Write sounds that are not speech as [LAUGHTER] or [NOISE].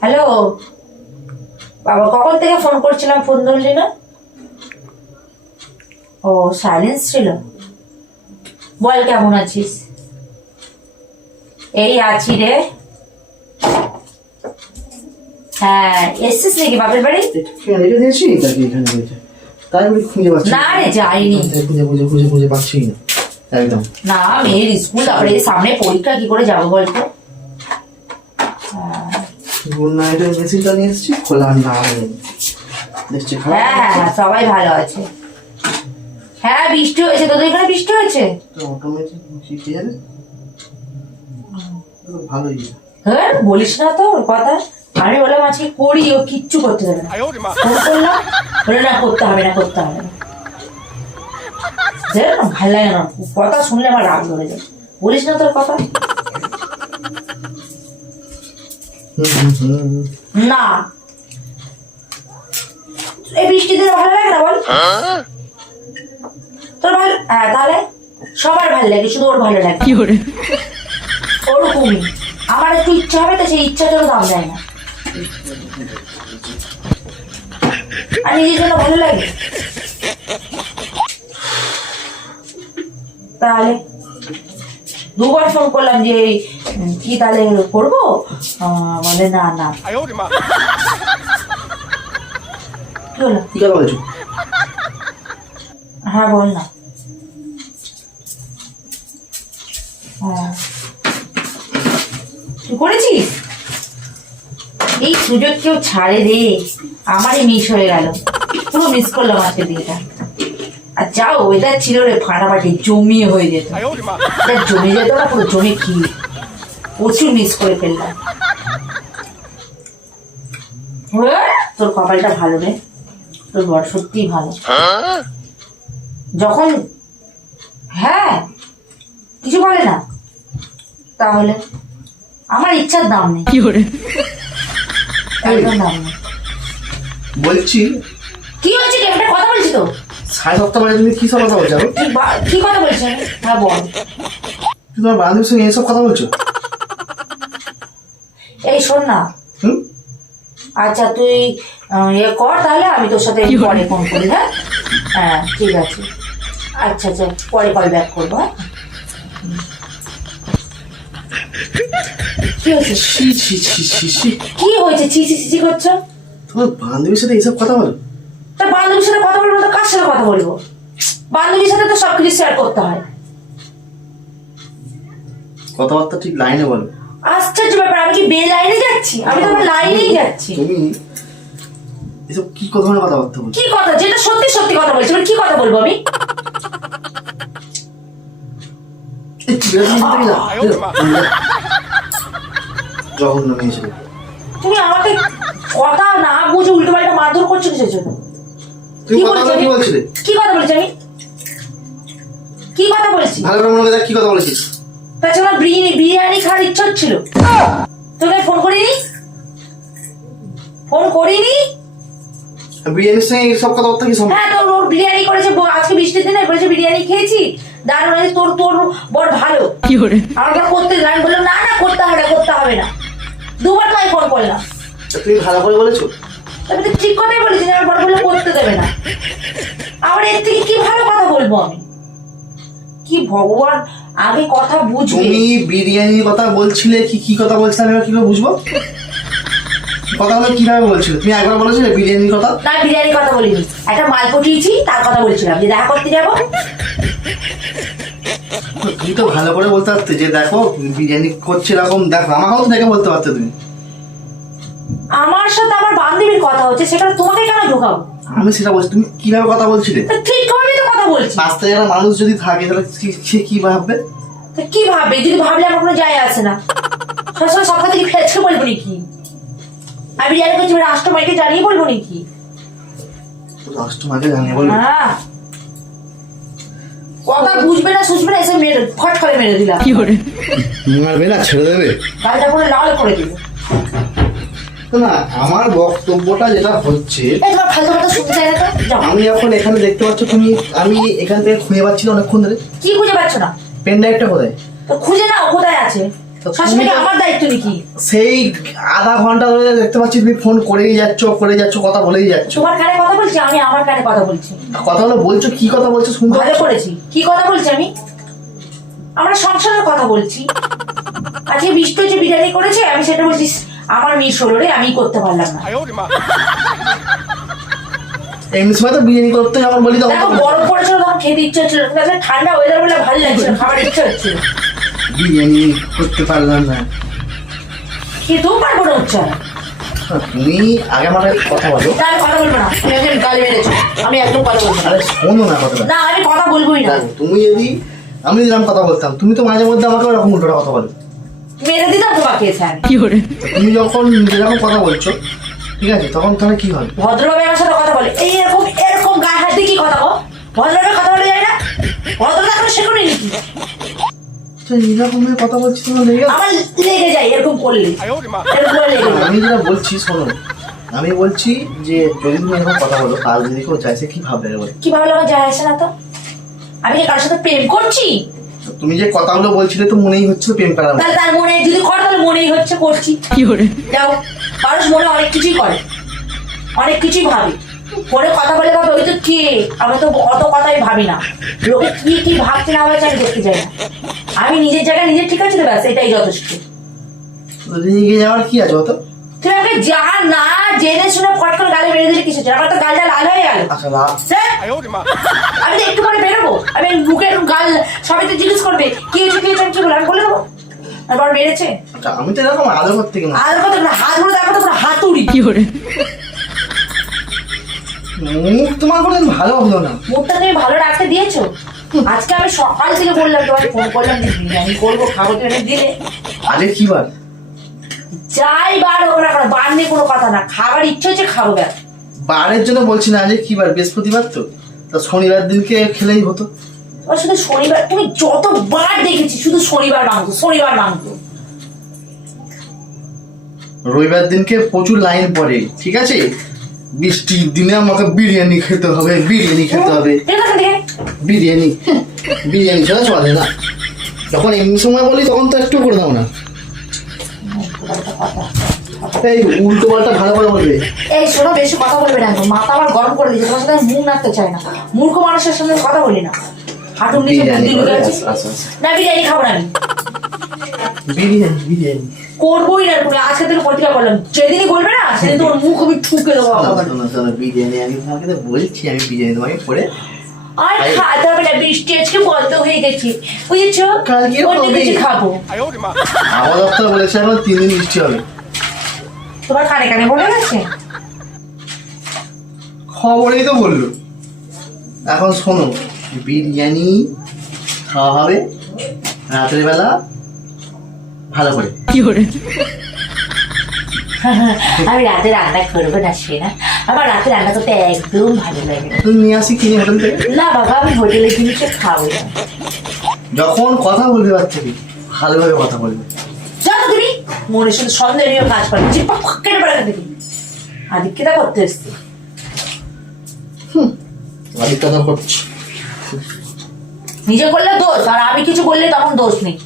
Hello? বাবা কখন থেকে ফোন করছিলাম ফোন ধরলি না? ও সাইলেন্স ছিল। বল কেমন আছিস? এই আছি রে। হ্যাঁ এসছিস নাকি বাপের বাড়ি? এখানে রেখে দিয়েছি। তাকে এখানে রয়েছে তাই বলি খুঁজে পাচ্ছি না। রে যাইনি। খুঁজে খুঁজে খুঁজে খুঁজে পাচ্ছি না। একদম। না মেয়ের স্কুল তারপরে সামনে পরীক্ষা কি করে যাব বলতো? হ্যাঁ গুড নাইটের মেশিনটা নিয়ে এসেছি খোলা না হয়নি। দেখছি হ্যাঁ হ্যাঁ সবাই ভালো আছে। হ্যাঁ বৃষ্টি হয়েছে তোদের এখানে বৃষ্টি হয়েছে? অটোমেটিক শিখে যাবে ভালোই হ্যাঁ বলিস না তো ওর কথা। আমি বললাম আজকে করি ও কিচ্ছু করতে দেবে না। ফোন করলাম বলে না করতে হবে না করতে হবে না, ভালো লাগে না কথা শুনলে আমার রাগ ধরে যায়। বলিস না তোর কথা? না। এই বৃষ্টিতে ভালো লাগে না বল? তোর ভালো হ্যাঁ তাহলে সবার ভালো লাগে শুধু ওর ভালো লাগে। ওরকমই। আমার একটু ইচ্ছা হবে তো সেই ইচ্ছাটারও দাম দেয় না। আর নিজের জন্য ভালো লাগে? তাহলে দুবার ফোন করলাম যে কি তাহলে করব? আহ, বলে না না। কি কথা বলছো? হ্যাঁ বল না। হ্যাঁ। তুই করেছিস? এই সুযোগ কেউ ছাড়ে রে। আমারই মিস হয়ে গেল। পুরো মিস করলাম আজকে দিনটা। আর যা ওয়েদার ছিল রে ফাটাফাটি জমিয়ে হয়ে যেত। এটা জমে যেত না পুরো জমে কি? প্রচুর মিস করে ফেললাম। হ্যাঁ, তোর কপালটা ভালো রে। তোর বড় সত্যিই ভালো। যখন হ্যাঁ কিছু বলে না তাহলে আমার ইচ্ছার দাম নেই। কি একদম দাম নেই। বলছি কি হয়েছে কি একটা কথা বলছি তো। সাড়ে সাতটা বাজে তুমি কি সব কথা বলছো? কি বা- কি কথা বলছি? আমি? হ্যাঁ বল। তুমি তোমার বান্ধবীর সঙ্গে এসব কথা বলছো? এই শোন না। হুম? আচ্ছা তুই ইয়ে কর তাহলে আমি তোর সাথে পরে ফোন করি হ্যাঁ? হ্যাঁ ঠিক আছে। আচ্ছা আচ্ছা পরে কল ব্যাক করব হ্যাঁ। কি হয়েছে? ছি ছি ছি ছি ছি। কি হয়েছে? ছি ছি ছি ছি করছ? তোমার বান্ধবীর সাথে এইসব কথা বলো? তা বান্ধবীর সাথে কথা বলব তো কার সাথে কথা বলব? বান্ধবীর সাথে তো সবকিছু শেয়ার করতে হয়। কথাবার্তা ঠিক লাইনে বলো। আশ্চর্য ব্যাপার আমি কি বে লাইনে যাচ্ছি? আমি তো লাইনেই যাচ্ছি। তুমি এসব কি কথা ধরনের কথাবার্তা বলছো? কি কথা? যেটা সত্যি সত্যি কথা বলছি কি কথা বলব আমি। জঘন্য মেয়ে ছিল। তুমি আমাকে কথা না বুঝে উল্টো পাল্টা মারধর করছ কিসের জন্য? তুমি কথা কি বলছিলে কি কথা বলছি আমি? কি কথা বলছি ভালো করে মনে কি কথা বলেছিস? তাছাড়া বিরিয়ানি বিরিয়ানি খাওয়ার ইচ্ছা হচ্ছিল। তোকে ফোন করিনি? ফোন করিনি? বিরিয়ানির সঙ্গে এইসব কথাবার্তা কি সম্ভব? হ্যাঁ তোর বিরিয়ানি করেছে আজকে বৃষ্টির দিনে বলেছে বিরিয়ানি খেয়েছি। দারুণ আছে তোর তোর বড় ভালো। করতে আমি বললাম না না করতে হবে না করতে হবে না। দুবার তো আমি ফোন করলাম। তুমি ভালো করে বলেছ? তো ঠিক কথাই বলেছি যে আমার বড় বলে করতে দেবে না আবার এর থেকে কি ভালো কথা বলব আমি? কি ভগবান আগে কথা বুঝবে। তুমি বিরিয়ানির কথা বলছিলে কি কি কথা বলছিলাম এবার কি করে বুঝব? কথাগুলো কীভাবে বলছিলে? তুমি একবার বলেছিলে বিরিয়ানির কথা? না বিরিয়ানির কথা বলিনি। একটা মাল পটিয়েছি তার কথা বলছিলাম যে দেখা করতে যাব। তুমি তো ভালো করে বলতে পারতে যে দেখো বিরিয়ানি করছে এরকম দেখো আমাকেও তো দেখে বলতে পারতে তুমি। আমার সাথে আমার বান্ধবীর কথা হচ্ছে সেখানে তোমাকে কেন ঢোকাবো? আমি সেটা বলছি তুমি কীভাবে কথা বলছিলে? ঠিক ভাবে তো কথা বলছি। রাস্তায় একটা মানুষ যদি থাকে তাহলে কি- সে কি ভাববে? কি ভাববে? যদি ভাবলে আমার কোনো যায় আসে না। সবসময় সব কথা কি ফেলছে বলব নাকি? আমি বিরিয়ানি করছি রাষ্ট্রমাইকে জানিয়ে বলব নাকি? জানিয়ে বলবে? হ্যাঁ। কথা বুঝবে না সুঝবে না এসে মেরে ফট করে মেরে দিলাম। মারবে না ছেড়ে দেবে? গালটা করে লাল করে দিল না আমার বক্তব্যটা যেটা হচ্ছে না আমি এখন এখানে দেখতে পাচ্ছ তুমি আমি এখান থেকে খুঁজে পাচ্ছি না অনেকক্ষণ ধরে। কি খুঁজে পাচ্ছ না? পেন ড্রাইভটা কোথায়? তো খুঁজে নাও কোথায় আছে? আমার দায়িত্ব নাকি? সেই আধা ঘণ্টা ধরে দেখতে পাচ্ছি তুমি ফোন করেই যাচ্ছ করে যাচ্ছ কথা বলেই যাচ্ছ। তোমার কানে কথা বলছি? আমি আমার কানে কথা বলছি। কথা হলো বলছো কি কথা বলছো শুনতে ভালো করেছি। কি কথা বলছি আমি? আমরা সংসারের কথা বলছি। আজকে বিষ্ণু যে বিরিয়ানি করেছে আমি সেটা বলছি আমার মিস হলো রে আমি করতে পারলাম না। এমনি সময় তো বিরিয়ানি করতে যখন বলি তখন দেখো গরম পড়েছিল তখন খেতে ইচ্ছে হচ্ছিল কিন্তু ঠান্ডা ওয়েদার বলে ভালো লাগছিল খাবার ইচ্ছে হচ্ছিল বিরিয়ানি করতে পারলাম না। খেতেও পারব না হচ্ছে তুমি আগে আমার কথা বলো। তা আমি কথা বলব না। তুমি একজন গালি মেরেছো। আমি একদম কথা বলব আরে শোনো না না আমি কথা বলবোই না। তুমি যদি আমি যদি কথা বলতাম তুমি তো মাঝে মধ্যে আমাকে ওরকম উল্টোটা কথা বলো মেরে দিতাম তোমাকে এসে আমি। তো তুমি যখন যেরকম কথা বলছো ঠিক আছে তখন তাহলে কি হবে ভদ্রভাবে আমার সাথে কথা বলে। এই এরকম এরকম গায়ে হাত দিয়ে কি কথা কো ভদ্রভাবে কথা বলে যায় না? ভদ্রতা নাকি? তো এইরকম কথা বলছি তোমার লেগে গেল? আমার লেগে যায় এরকম করলে। এরকম লেগে যায়। আমি যেটা বলছি শোনো আমি বলছি যে যদি তুমি এরকম কথা বলো কাল যদি কেউ চাইছে কি ভাববে এবার কি ভালো লাগা যায় আসে না তো? আমি কি কারোর সাথে প্রেম করছি? তুমি যে কথাগুলো বলছিলে তো মনেই হচ্ছে প্রেম মতো। তাহলে তার মনে যদি করে তাহলে মনেই হচ্ছে করছি। কি করে? যাও মানুষ মনে অনেক কিছুই করে। অনেক কিছুই ভাবে। ফোনে কথা বলে ভাবে ওই তো কে আমি তো অত কথাই ভাবি না। লোকে কি কি ভাবছে না ভাবছে আমি দেখতে চাই না। আমি নিজের জায়গায় নিজে ঠিক আছে তো ব্যাস এটাই যথেষ্ট। রেগে যাওয়ার কি আছে অত তুমি আমাকে যা না মেরে দিলে কিছু হচ্ছে আমার তো গালটা লাল হয়ে গেল। আচ্ছা আমি তো একটু পরে বেরোবো। আমি মুখে গাল সবাই তো জিজ্ঞেস করবে কি হয়েছে কি হয়েছে কি বলে আমি বলে দেবো। বেড়েছে। আচ্ছা আমি তো এরকম আদর করতে কিনা আর কথা না হাতগুলো দেখো তো পুরো হাতুড়ি। মুখ তোমার কোনো দিন ভালো হলো না। মুখটা তুমি ভালো রাখতে দিয়েছ? আজকে আমি সকাল থেকে বললাম তোমাকে ফোন করলাম যে বিরিয়ানি করব খাব তুমি দিলে আরে কি বার? যাই বার হোক না কেন বার নিয়ে কোনো কথা না। খাবার ইচ্ছে হচ্ছে খাব ব্যাস। বারের জন্য বলছি না যে কি বার বৃহস্পতিবার তো? তা শনিবার দিনকে খেলেই হতো। তোমার শুধু শনিবার তুমি যতবার দেখেছি শুধু শনিবার মাংস শনিবার মাংস রবিবার দিনকে প্রচুর লাইন পড়ে ঠিক আছে? বৃষ্টির দিনে আমাকে বিরিয়ানি খেতে হবে বিরিয়ানি খেতে হবে। বিরিয়ানি বিরিয়ানি ছাড়া চলে না। যখন এমনি সময় বলি তখন তো একটু করে দাও না। এই উল্টো পাল্টা ভালো করে বলবে। এই শোনো বেশি কথা বলবে না। মাথা আমার গরম করে দিয়েছে তোমার সাথে মুখ নাড়তে চাই না। মূর্খ মানুষের সঙ্গে কথা বলি না। হাঁটুর নিচে বিরিয়ানি বুদ্ধি ঢুকে আছে। আচ্ছা, আচ্ছা, আচ্ছা। না বিরিয়ানি খাব না আমি। বিরিয়ানি বিরিয়ানি। করবোই না তুমি। আজকে থেকে প্রতিজ্ঞা করলাম। যেদিনই বলবে না সেদিন তোমার মুখ আমি ঠুকে দেবো বিরিয়ানি আমি তোমাকে তো বলছি আমি বিরিয়ানি তোমাকে করে আর খাতে হবে না বৃষ্টি আজকে বন্ধ হয়ে গেছে। বুঝেছ? কালকেও অন্য। কিছু খাব। আমার দপ্তর বলেছে এখন তিন দিন বৃষ্টি হবে। তোমার কানে কানে বলে গেছে? খবরেই তো বলল। এখন শোনো বিরিয়ানি খাওয়া হবে রাতের বেলা ভালো করে। [LAUGHS] আমি রাতে রান্না করব না সে না আমার রাতে রান্না করতে একদম ভালো লাগে না। তুমি নিয়ে আসি কিনে হোটেল থেকে? না বাবা আমি হোটেলে জিনিসটা খাব না। যখন কথা বলবে বাচ্চাকে ভালোভাবে কথা বলবে। জানো তুমি। মনে শুধু সন্দেহ নিয়ে কাজ করে জিপা কেটে পড়ে দেখি। আদিক্যতা করতে এসছি আদিত্যতা করছি। নিজে করলে দোষ আর আমি কিছু বললে তখন দোষ নেই।